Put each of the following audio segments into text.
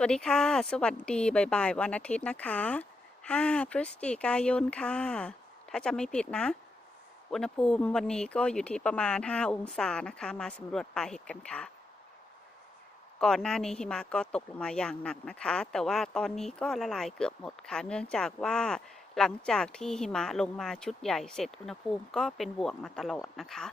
สวัสดีค่ะ สวัสดีบ่ายๆวันอาทิตย์นะคะ 5 พฤศจิกายนค่ะ ถ้าจะไม่ผิดนะ อุณหภูมิวันนี้ก็อยู่ที่ประมาณ 5 องศานะคะ มาสำรวจป่าเห็ดกันค่ะ ก่อนหน้านี้หิมะก็ตกลงมาอย่างหนักนะคะ แต่ว่าตอนนี้ก็ละลายเกือบหมดค่ะ เนื่องจากว่าหลังจากที่หิมะลงมาชุดใหญ่เสร็จอุณหภูมิก็เป็นบวกมาตลอดนะคะ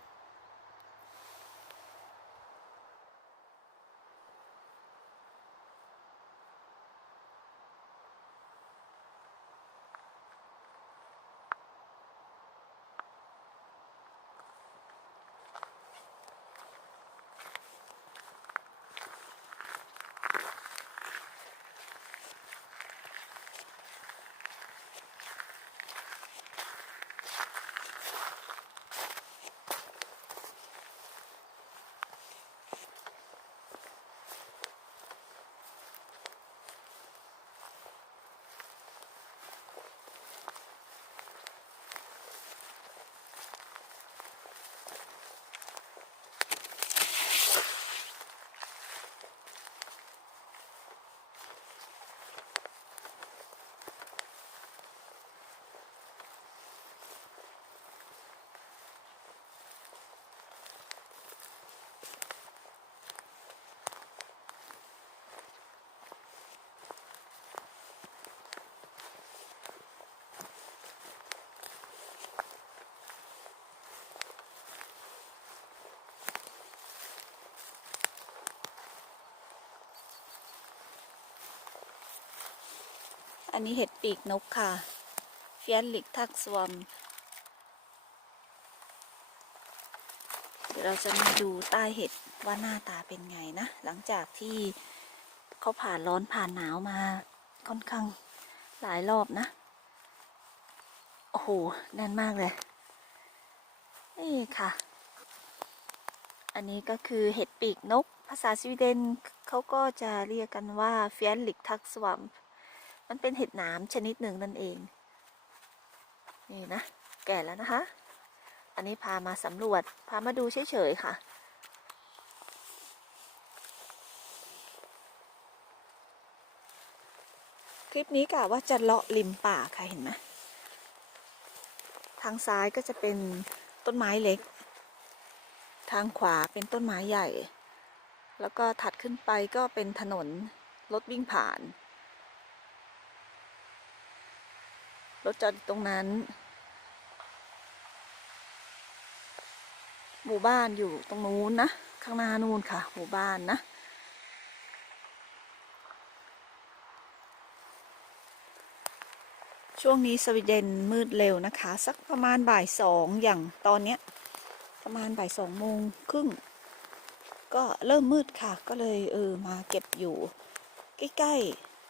อันนี้เห็ดปีกนกค่ะ เฟียนลิกทักสวม เดี๋ยวเราจะมาดูใต้เห็ดว่าหน้าตาเป็นไงนะ หลังจากที่เขาผ่านร้อนผ่านหนาวมาค่อนข้างหลายรอบนะ โอ้โหแน่นมากเลย นี่ค่ะ อันนี้ก็คือเห็ดปีกนก ภาษาสวีเดนเขาก็จะเรียกกันว่าเฟียนลิกทักสวม มันเป็นเห็ดหนามชนิดหนึ่งนั่นเอง นี่นะ แก่แล้วนะคะ อันนี้พามาสำรวจ พามาดูเฉยๆค่ะ คลิปนี้กะว่าจะเลาะริมป่าค่ะเห็นไหมทางซ้ายก็จะเป็นต้นไม้เล็ก ทางขวาเป็นต้นไม้ใหญ่ แล้วก็ถัดขึ้นไปก็เป็นถนนรถวิ่งผ่าน รถจอดตรงนั้น หมู่บ้านอยู่ตรงนู้นนะ ข้างหน้านู่นค่ะ หมู่บ้านนะ ช่วงนี้สวีเดนมืดเร็วนะคะ สักประมาณบ่ายสองอย่างตอนเนี้ย ประมาณบ่ายสองโมงครึ่งก็เริ่มมืดค่ะ ก็เลยเออมาเก็บอยู่ ใกล้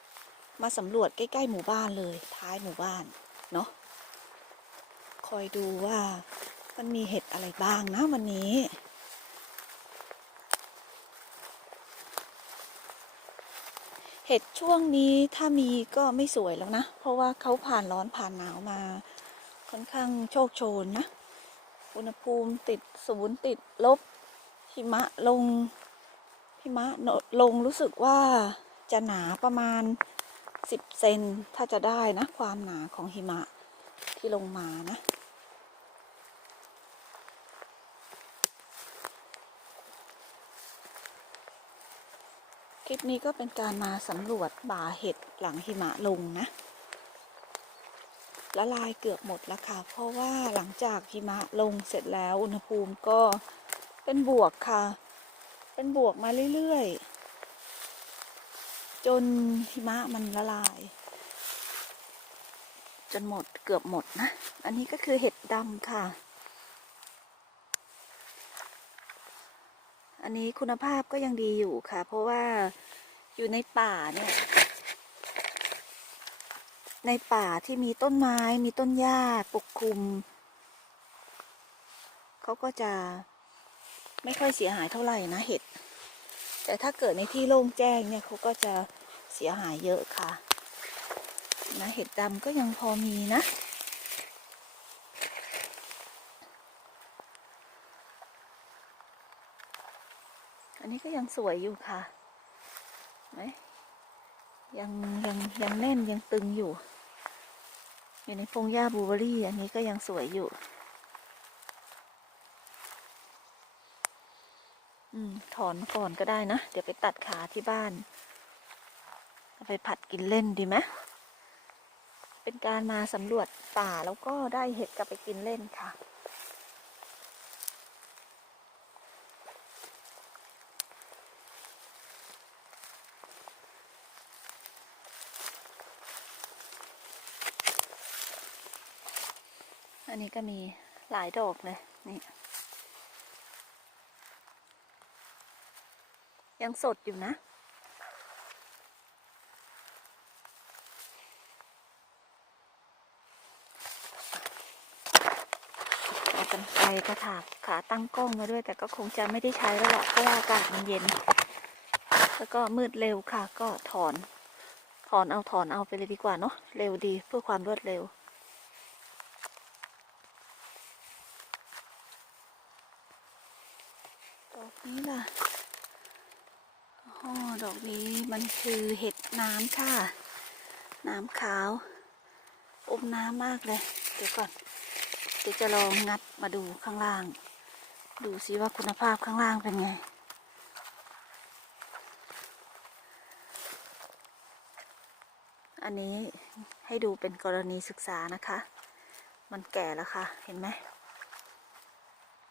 ๆ มาสำรวจใกล้ ๆ หมู่บ้านเลย ท้ายหมู่บ้าน อยดูว่ามันมีเห็ดอะไรบ้างนะวันนี้ เห็ดช่วงนี้ถ้ามีก็ไม่สวยแล้วนะ เพราะว่าเขาผ่านร้อนผ่านหนาวมา ค่อนข้างโชคโชนนะ อุณหภูมิติดศูนย์ติดลบหิมะลงหิมะลงรู้สึกว่าจะหนาประมาณสิบเซนถ้าจะได้นะ ความหนาของหิมะที่ลงมานะ คลิปนี้ก็เป็นการมาสำรวจป่าเห็ดหลังหิมะลงนะ ละลายเกือบหมดแล้วค่ะ เพราะว่าหลังจากหิมะลงเสร็จแล้วอุณหภูมิก็เป็นบวกค่ะ เป็นบวกมาเรื่อยๆ จนหิมะมันละลาย จนหมดเกือบหมดนะ อันนี้ก็คือเห็ดดำค่ะ อันนี้คุณภาพก็ยังดีอยู่ค่ะ เพราะว่าอยู่ในป่าเนี่ย ในป่าที่มีต้นไม้มีต้นหญ้าปกคลุม เขาก็จะไม่ค่อยเสียหายเท่าไหร่นะเห็ด แต่ถ้าเกิดในที่โล่งแจ้งเนี่ยเขาก็จะเสียหายเยอะค่ะ นะเห็ดดำก็ยังพอมีนะ อันนี้ ก็ยังสวยอยู่ค่ะไหมยังยังยังแน่นยังตึงอยู่ อยู่ในพงหญ้าบลูเบอรี่ อันนี้ก็ยังสวยอยู่ อืม ถอนมาก่อนก็ได้นะ เดี๋ยวไปตัดขาที่บ้านไปผัดกินเล่นดีไหมเป็นการมาสำรวจป่าแล้วก็ได้เห็ดกลับไปกินเล่นค่ะ อันนี้ก็มีหลายดอกเลย นี่ ยังสดอยู่นะ เอากันไกลกระถากขาตั้งกล้องมาด้วย แต่ก็คงจะไม่ได้ใช้แล้วแหละเพราะว่าอากาศมันเย็น แล้วก็มืดเร็วค่ะ ก็ถอน ถอนเอาถอนเอาไปเลยดีกว่าเนาะ เร็วดีเพื่อความรวดเร็ว ดอกนี้ล่ะอ๋อ ดอกนี้มันคือเห็ดน้ำค่ะ น้ำขาวอมน้ำมากเลย เดี๋ยวก่อน เดี๋ยวจะลองงัดมาดูข้างล่าง ดูซิว่าคุณภาพข้างล่างเป็นไง อันนี้ให้ดูเป็นกรณีศึกษานะคะ มันแก่แล้วค่ะ เห็นไหม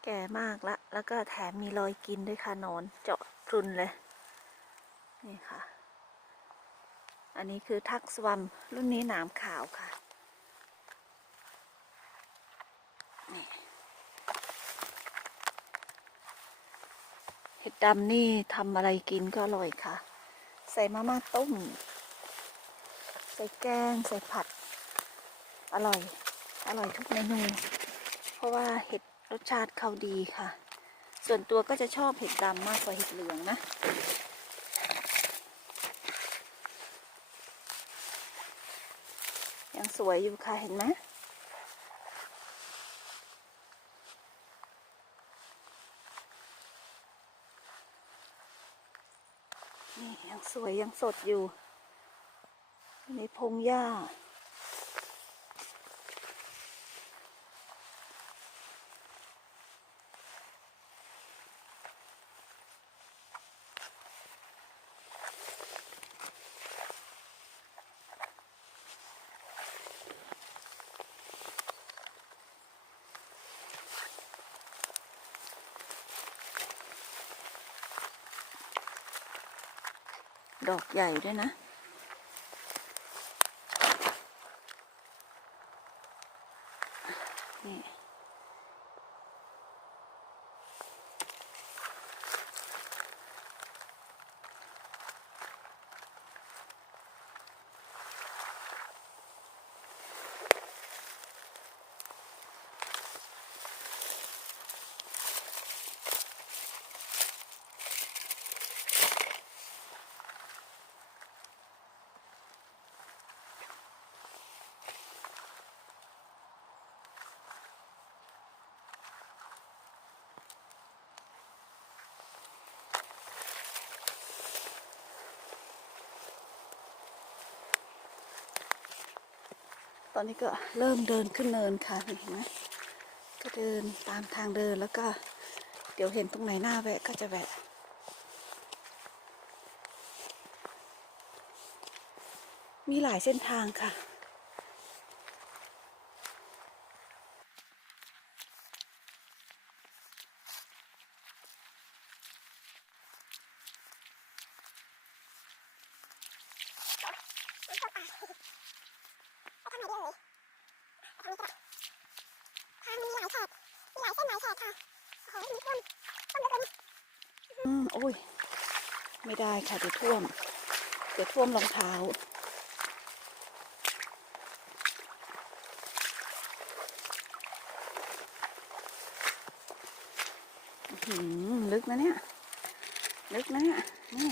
แก่มากละ แล้วก็แถมมีรอยกินด้วยค่ะนอนเจาะพรุนเลย นี่ค่ะ อันนี้คือทักสวัมรุ่นนี้หนามขาวค่ะ นี่เห็ดดำนี่ทำอะไรกินก็อร่อยค่ะ ใส่มาม่าต้ม ใส่แกง ใส่ผัด อร่อย อร่อยทุกเมนู เพราะว่าเห็ดรสชาติเขาดีค่ะ ส่วนตัวก็จะชอบเห็ดดำมากกว่าเห็ดเหลืองนะ ยังสวยอยู่ค่ะเห็นไหมนี่ยังสวยยังสดอยู่ ในพงหญ้า ดอกใหญ่ด้วยนะ นี่ ตอนนี้ก็เริ่มเดินขึ้นเนินค่ะเห็นไหมก็เดินตามทางเดินแล้วก็ เดี๋ยวเห็นตรงไหนหน้าแวะก็จะแวะมีหลายเส้นทางค่ะ ทางมีหลายแฉกมีหลายเส้นหลายแฉกค่ะ โอ้โหมีท่วมท่วมเหลือเกิน อืม โอ้ย ไม่ได้ค่ะเดี๋ยวท่วม เดี๋ยวท่วมรองเท้า หือลึกนะเนี่ย ลึกนะเนี่ย นี่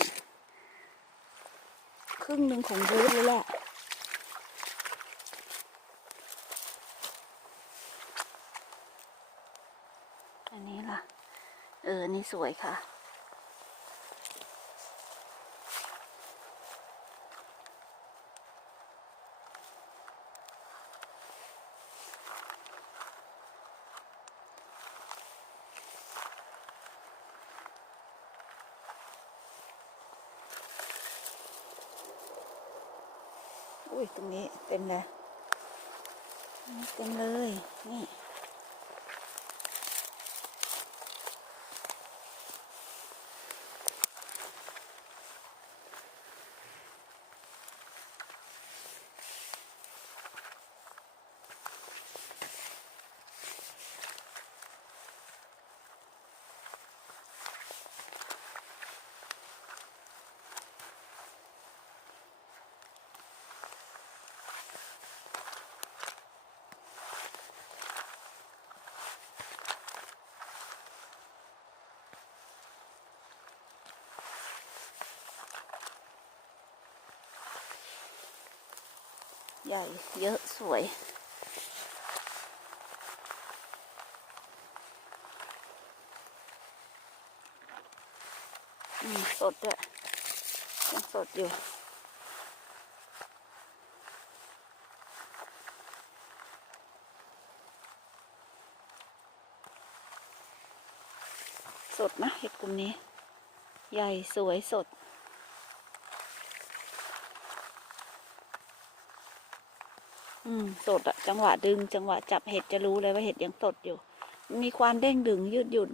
ครึ่งหนึ่งของบูธเลยแหละอันนี้ล่ะ เออนนี้สวยค่ะ อุ้ยตรงนี้เต็มเลยนี่เต็มเลย นี่ ใหญ่เยอะสวย สดด้วยยังสดอยู่สดนะเห็ดกลุ่มนี้ ใหญ่สวยสด อืมสดอะจังหวะดึง จังหวะจับเห็ดจะรู้เลยว่าเห็ดยังสดอยู่ มีความเด้งดึงยืดหยุ่น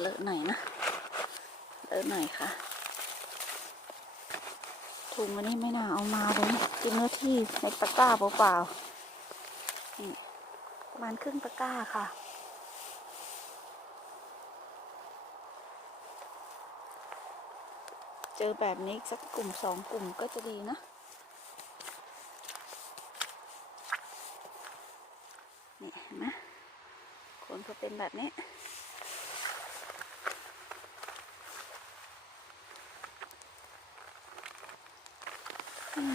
เลอะหน่อยนะเลอะหน่อยค่ะถุงวันนี้ไม่น่าเอามาเลยกินเนื้อที่ในตะกร้าเปล่าๆนี่ประมาณครึ่งตะกร้าค่ะเจอแบบนี้อีกสักกลุ่มสองกลุ่มก็จะดีนะ นี่เห็นไหมคนเขาเป็นแบบนี้ อืมค่ะนี่ ป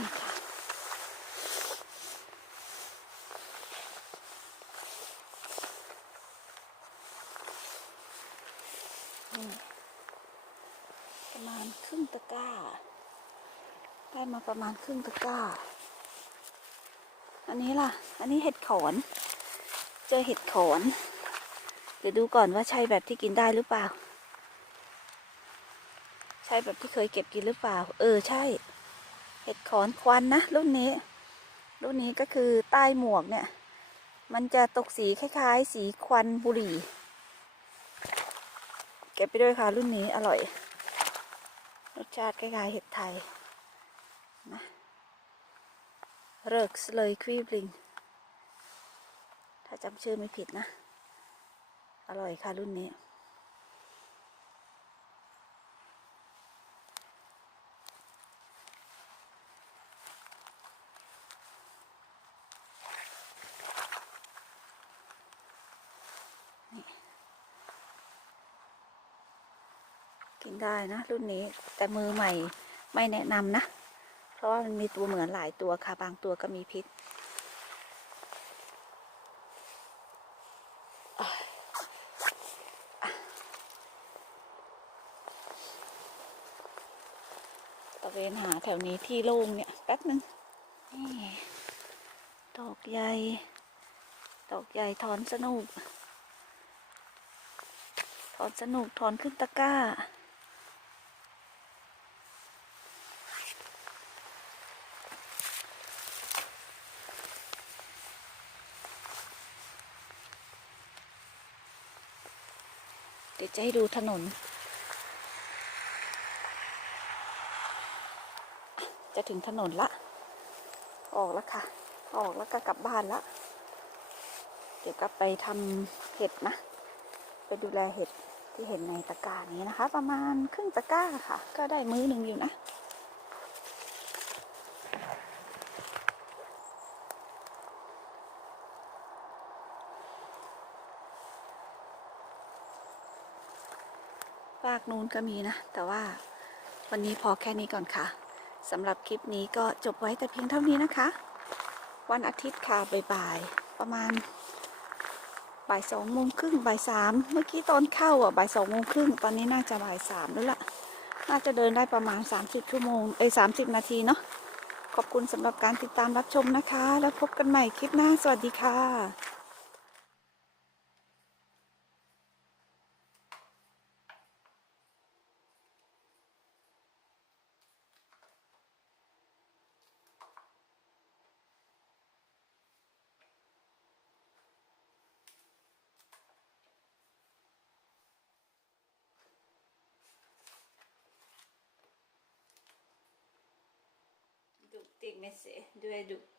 ระมาณครึ่งตะกร้า ได้มาประมาณครึ่งตะกร้า อันนี้ล่ะ อันนี้เห็ดขอน เจอเห็ดขอน เดี๋ยวดูก่อนว่าใช่แบบที่กินได้หรือเปล่า ใช่แบบที่เคยเก็บกินหรือเปล่า เออใช่ เห็ดขอนควันนะรุ่นนี้ รุ่นนี้ก็คือใต้หมวกเนี่ย มันจะตกสีคล้ายๆ สีควันบุหรี่ เก็บไปด้วยค่ะรุ่นนี้อร่อย รสชาติคล้ายๆเห็ดไทยนะเริกเลยควีบลิง ถ้าจำชื่อไม่ผิดนะ อร่อยค่ะรุ่นนี้ ได้นะรุ่นนี้แต่มือใหม่ไม่แนะนำนะ เพราะว่ามันมีตัวเหมือนหลายตัวค่ะ บางตัวก็มีพิษอ่อะตะเวนหาแถวนี้ที่โล่งเนี่ยแป๊บนึงนี่ดอกใหญ่ดอกใหญ่ถอนสนุกถอนสนุกถอนขึ้นตะกร้า เดี๋ยวจะให้ดูถนน จะถึงถนนละ ออกแล้วค่ะ ออกแล้วก็กลับบ้านละ เดี๋ยวกลับไปทำเห็ดนะ ไปดูแลเห็ดที่เห็นในตะกร้านี้นะคะ ประมาณครึ่งตะกร้าค่ะ ก็ได้มื้อหนึ่งอยู่นะากนู้นก็มีนะ แต่ว่าวันนี้พอแค่นี้ก่อนค่ะสำหรับคลิปนี้ก็จบไว้แต่เพียงเท่านี้นะคะ วันอาทิตย์ค่ะบ่ายๆประมาณบ่ายสองโมงครึ่งบ่ายสามเมื่อกี้ตอนเข้าอะบ่ายสองโมงครึ่งตอนนี้น่าจะบ่ายสามแล้วล่ะ น่าจะเดินได้ประมาณ 30 ชั่วโมงเอ้ย30นาทีเนาะขอบคุณสำหรับการติดตามรับชมนะคะ แล้วพบกันใหม่คลิปหน้าสวัสดีค่ะ ดุติก